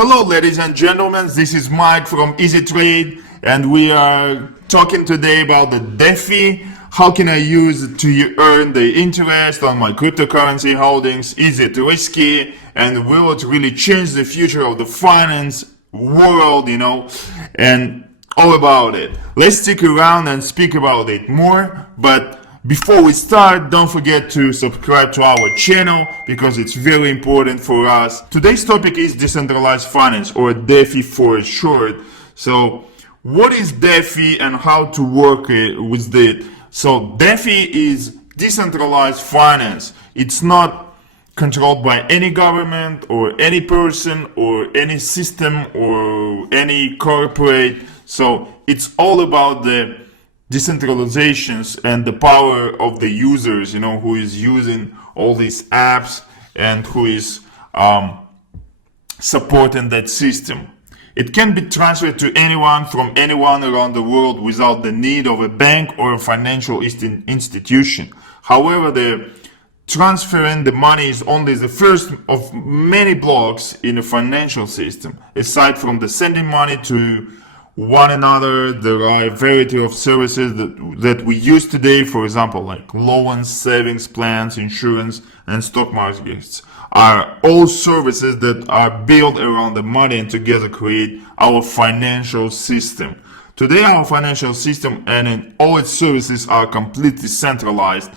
Hello ladies and gentlemen, this is Mike from EZtrade and we are talking today about the DeFi. How can I use it to earn the interest on my cryptocurrency holdings? Is it risky? And will it really change the future of the finance world, and all about it. Let's stick around and speak about it more, but before we start, don't forget to subscribe to our channel because it's very important for us. Today's topic is decentralized finance, or DeFi for short. So what is DeFi and how to work with it? So DeFi is decentralized finance. It's not controlled by any government or any person or any system or any corporate. So it's all about the decentralizations and the power of the users, who is using all these apps and who is supporting that system. It can be transferred to anyone from anyone around the world without the need of a bank or a financial institution. However, the transferring the money is only the first of many blocks in a financial system. Aside from the sending money to one another, there are a variety of services that we use today, for example, like loans, savings plans, insurance, and stock markets are all services that are built around the money and together create our financial system. Today, our financial system and all its services are completely centralized.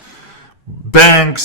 Banks,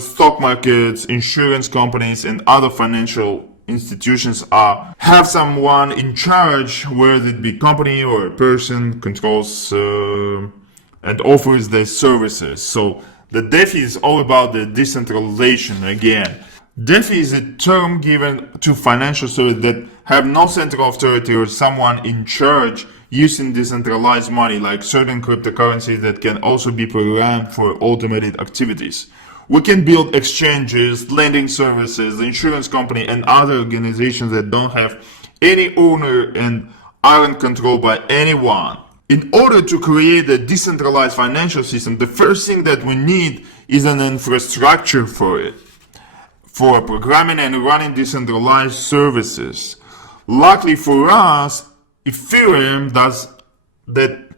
stock markets, insurance companies, and other financial institutions have someone in charge, whether it be company or a person, controls and offers their services. So the DeFi is all about the decentralization again. DeFi is a term given to financial services that have no central authority or someone in charge using decentralized money, like certain cryptocurrencies that can also be programmed for automated activities. We can build exchanges, lending services, insurance company, and other organizations that don't have any owner and aren't controlled by anyone. In order to create a decentralized financial system, the first thing that we need is an infrastructure for it, for programming and running decentralized services. Luckily for us, Ethereum does that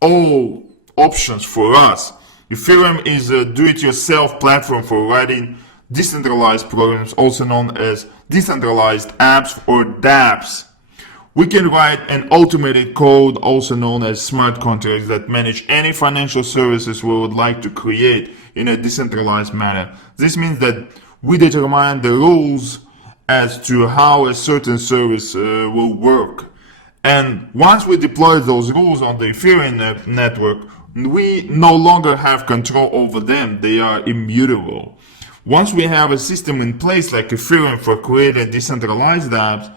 all options for us. Ethereum is a do-it-yourself platform for writing decentralized programs, also known as decentralized apps or dApps. We can write an automated code, also known as smart contracts, that manage any financial services we would like to create in a decentralized manner. This means that we determine the rules as to how a certain service will work. And once we deploy those rules on the Ethereum network, we no longer have control over them. They are immutable. Once we have a system in place like Ethereum for creating decentralized apps,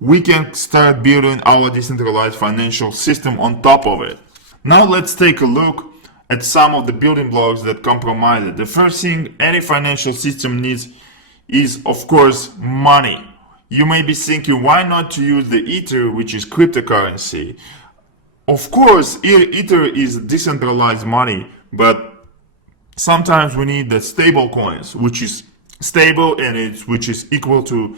we can start building our decentralized financial system on top of it. Now let's take a look at some of the building blocks that comprise it. The first thing any financial system needs is, of course, money. You may be thinking, why not to use the Ether, which is cryptocurrency? Of course, Ether is decentralized money, but sometimes we need the stable coins, which is stable and which is equal to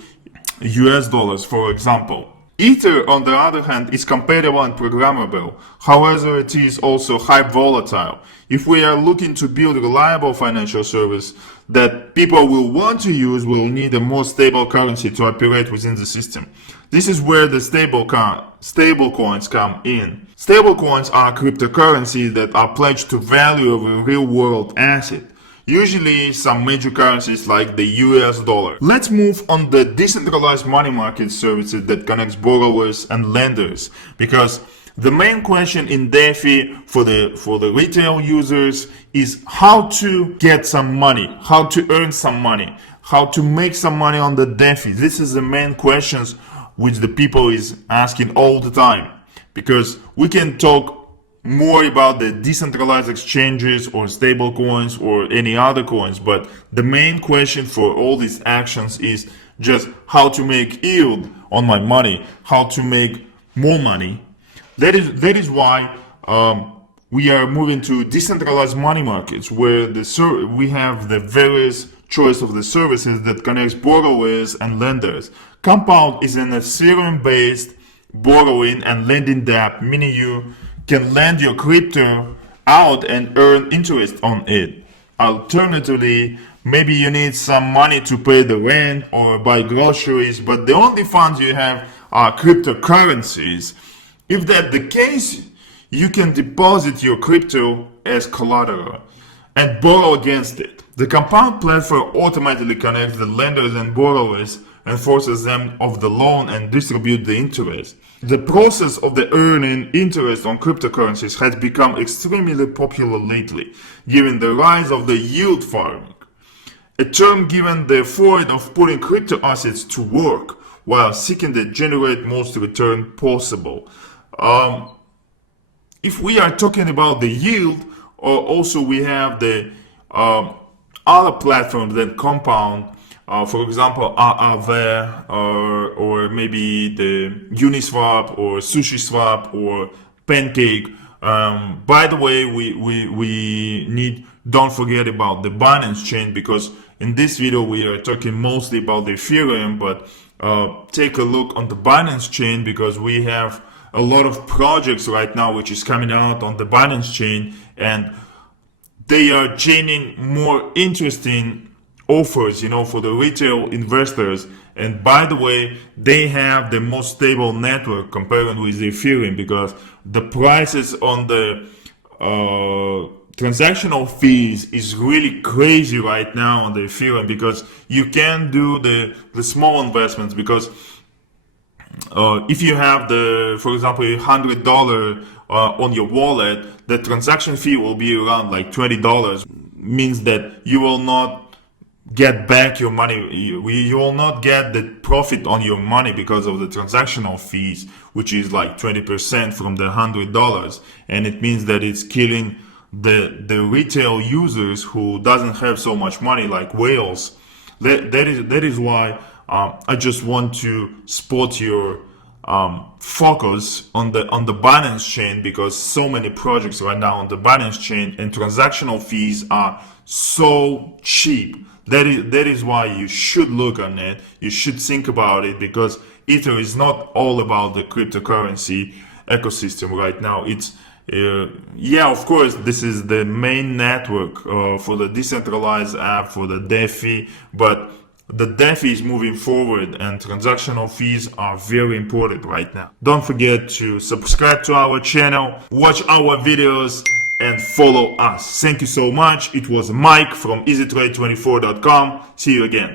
US dollars, for example. Ether, on the other hand, is compatible and programmable. However, it is also high volatile. If we are looking to build a reliable financial service that people will want to use, we'll need a more stable currency to operate within the system. This is where the stable coins come in. Stable coins are cryptocurrencies that are pledged to value of a real-world asset, usually some major currencies like the US dollar. Let's move on the decentralized money market services that connects borrowers and lenders, because the main question in DeFi for the retail users is how to get some money, how to earn some money, how to make some money on the DeFi. This is the main questions which the people is asking all the time, because we can talk more about the decentralized exchanges or stable coins or any other coins, but the main question for all these actions is just how to make yield on my money, how to make more money. That is why we are moving to decentralized money markets, where we have the various choice of the services that connects borrowers and lenders. Compound is an Ethereum-based borrowing and lending Dapp, meaning you can lend your crypto out and earn interest on it. Alternatively, maybe you need some money to pay the rent or buy groceries, but the only funds you have are cryptocurrencies. If that's the case, you can deposit your crypto as collateral and borrow against it. The Compound platform automatically connects the lenders and borrowers and forces them off the loan and distribute the interest. The process of the earning interest on cryptocurrencies has become extremely popular lately, given the rise of the yield farming, a term given the effort of putting crypto assets to work while seeking to generate most return possible. If we are talking about the yield, also we have the other platforms that Compound, for example, REFERRALS or maybe the Uniswap or SushiSwap or Pancake. By the way, don't forget about the BINANCE chain, because in this video we are talking mostly about the Ethereum, but take a look on the BINANCE chain, because we have a lot of projects right now which is coming out on the BINANCE chain, and they are gaining more interesting offers, for the retail investors. And by the way, they have the most stable network compared with the Ethereum, because the prices on the transactional fees is really crazy right now on the Ethereum, because you can do the small investments, because if you have for example, $100 on your wallet, the transaction fee will be around like $20. Means that you will not get back your money. You will not get the profit on your money because of the transactional fees, which is like 20% from the $100, and it means that it's killing the retail users who doesn't have so much money, like whales. That is why I just want to spot your focus on the BINANCE chain, because so many projects right now on the BINANCE chain and transactional fees are so cheap. That is why you should look on it. You should think about it, because Ether is not all about the cryptocurrency ecosystem right now. It's yeah, of course, this is the main network for the decentralized app, for the DeFi, but the DeFi is moving forward, and transactional fees are very important right now. Don't forget to subscribe to our channel, watch our videos, and follow us. Thank you so much. It was Mike from EZtrade24.com. See you again.